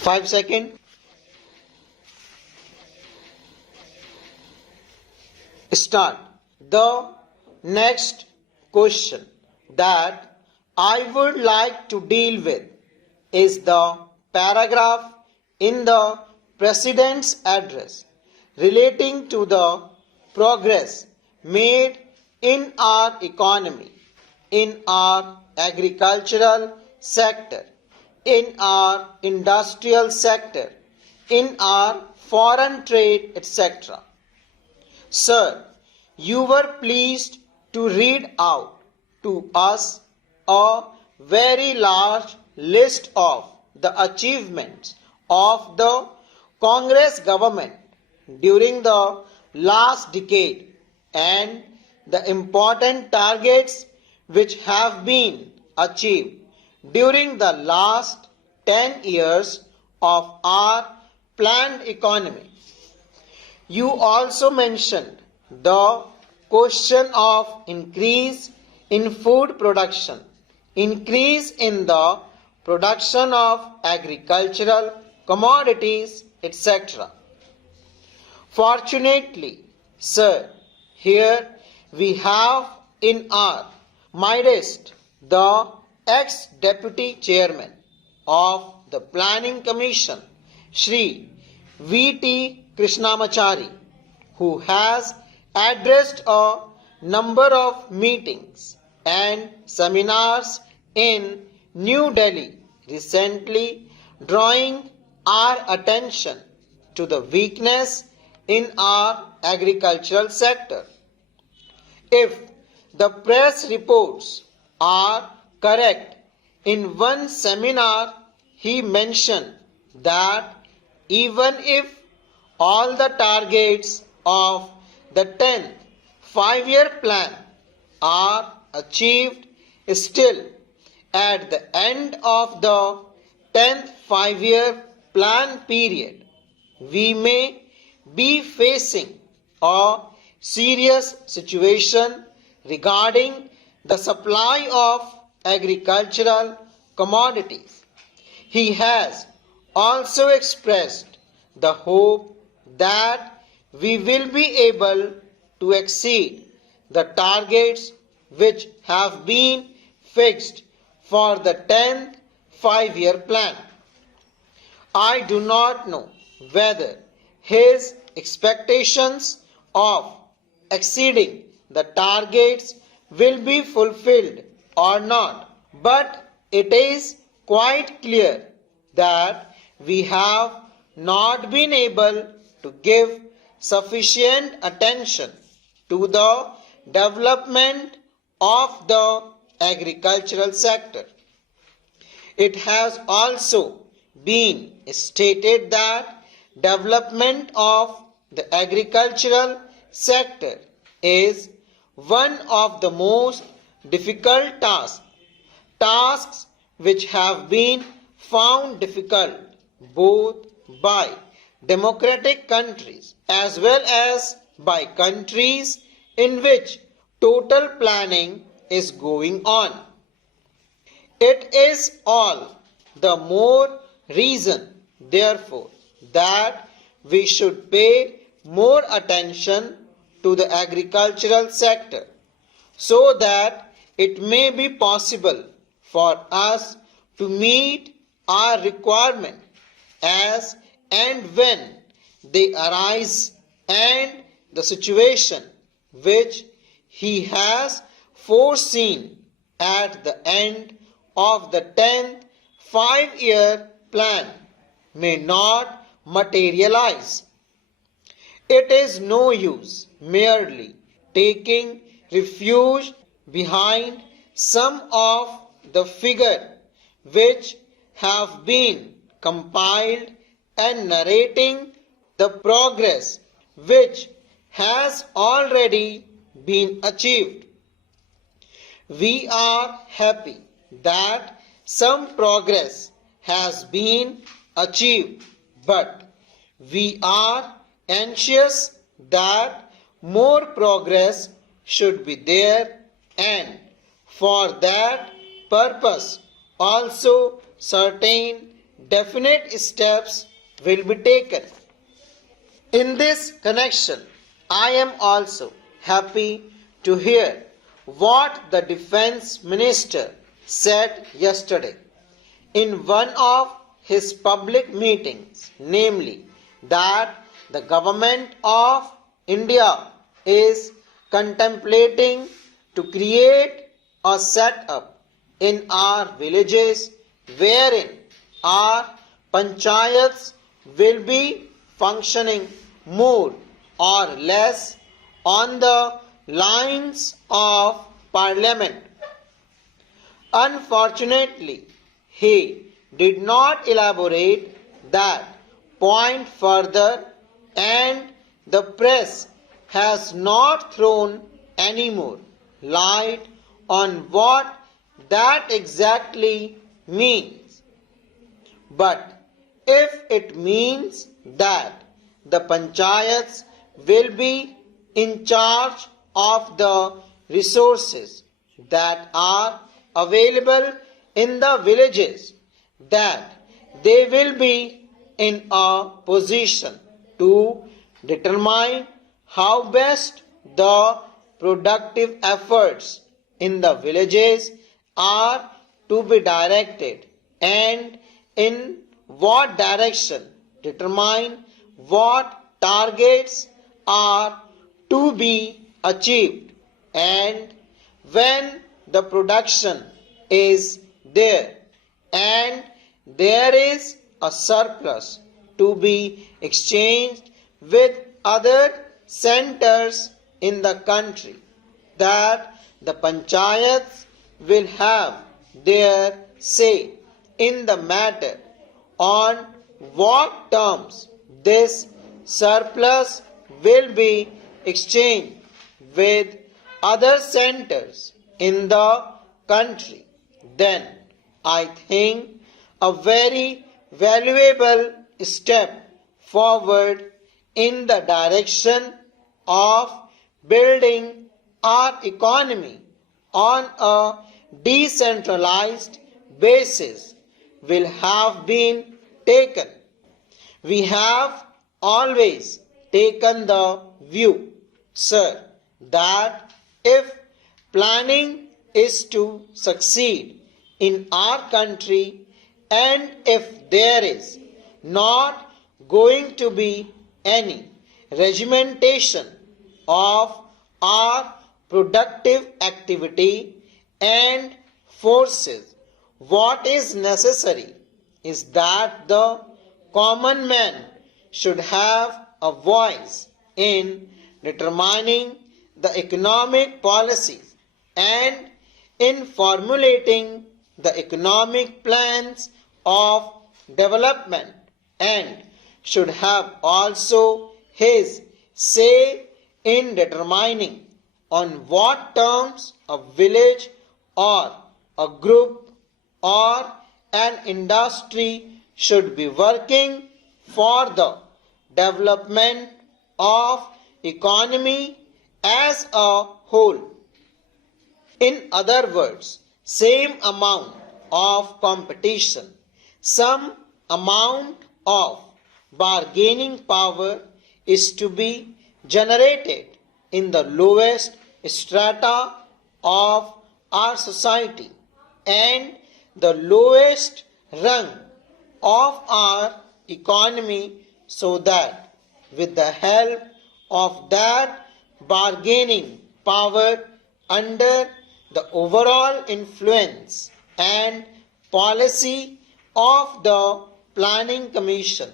5 seconds. Start. The next question that I would like to deal with is the paragraph in the President's address relating to the progress made in our economy, in our agricultural sector, in our industrial sector, in our foreign trade, etc. Sir, you were pleased to read out to us a very large list of the achievements of the Congress government during the last decade and the important targets which have been achieved during the last 10 years of our planned economy. You also mentioned the question of increase in food production, increase in the production of agricultural commodities, etc. Fortunately, sir, here we have in our midst the ex-deputy chairman of the Planning Commission, Shri V.T. Krishnamachari, who has addressed a number of meetings and seminars in New Delhi recently, drawing our attention to the weakness in our agricultural sector. If the press reports are correct, in one seminar he mentioned that even if all the targets of the 10th five-year plan are achieved, still at the end of the 10th five-year plan period, we may be facing a serious situation regarding the supply of agricultural commodities. He has also expressed the hope that we will be able to exceed the targets which have been fixed for the 10th five-year plan. I do not know whether his expectations of exceeding the targets will be fulfilled or not, but it is quite clear that we have not been able to give sufficient attention to the development of the agricultural sector. It has also been stated that development of the agricultural sector is one of the most difficult tasks which have been found difficult both by democratic countries as well as by countries in which total planning is going on. It is all the more reason, therefore, that we should pay more attention to the agricultural sector so that it may be possible for us to meet our requirement as and when they arise, and the situation which he has foreseen at the end of the 10th five-year plan may not materialize. It is no use merely taking refuge behind some of the figures which have been compiled and narrating the progress which has already been achieved. We are happy that some progress has been achieved, but we are anxious that more progress should be there, and for that purpose also certain definite steps will be taken. In this connection, I am also happy to hear what the Defense Minister said yesterday in one of his public meetings, namely that the Government of India is contemplating to create a setup in our villages wherein our panchayats will be functioning more or less on the lines of parliament. Unfortunately, he did not elaborate that point further, and the press has not thrown any more light on what that exactly means. But if it means that the panchayats will be in charge of the resources that are available in the villages, that they will be in a position to determine how best the productive efforts in the villages are to be directed, and in what direction determine what targets are to be achieved, and when the production is there and there is a surplus to be exchanged with other centers in the country, that the panchayats will have their say in the matter on what terms this surplus will be exchanged with other centers in the country, then I think a very valuable step forward in the direction of building our economy on a decentralized basis will have been taken. We have always taken the view, sir, that if planning is to succeed in our country, and if there is not going to be any regimentation of our productive activity and forces, what is necessary is that the common man should have a voice in determining the economic policies and in formulating the economic plans of development, and should have also his say in determining on what terms a village or a group or an industry should be working for the development of economy as a whole. In other words, same amount of competition, some amount of bargaining power is to be generated in the lowest strata of our society and the lowest rung of our economy, so that with the help of that bargaining power, under the overall influence and policy of the Planning Commission,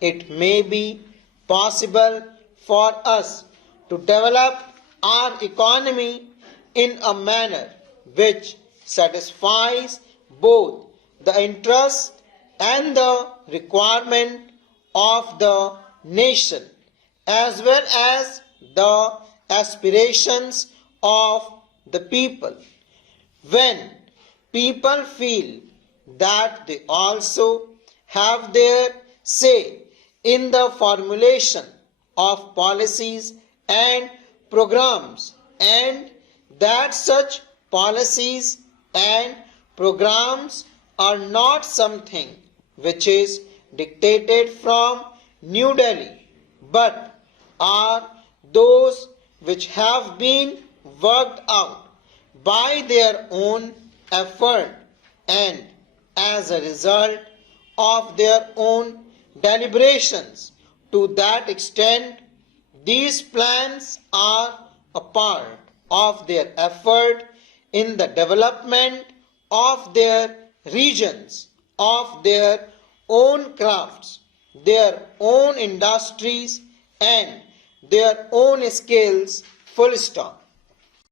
it may be possible for us to develop our economy in a manner which satisfies both the interest and the requirement of the nation, as well as the aspirations of the people. When people feel that they also have their say in the formulation of policies and programs, and that such policies and programs are not something which is dictated from New Delhi, but are those which have been worked out by their own effort and as a result of their own deliberations. To that extent, these plans are a part of their effort in the development of their regions, of their own crafts, their own industries, and their own skills. Full stop.